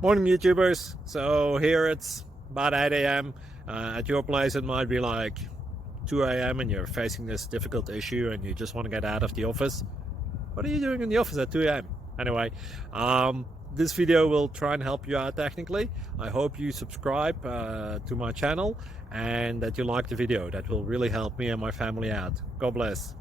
Morning, YouTubers. So here it's about 8 a.m. At your place, it might be like 2 a.m. and you're facing this difficult issue and you just want to get out of the office. What are you doing in the office at 2 a.m.? Anyway, this video will try and help you out technically. I hope you subscribe to my channel and that you like the video. That will really help me and my family out. God bless.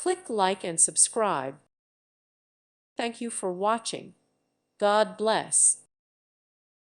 Click like and subscribe. Thank you for watching. God bless.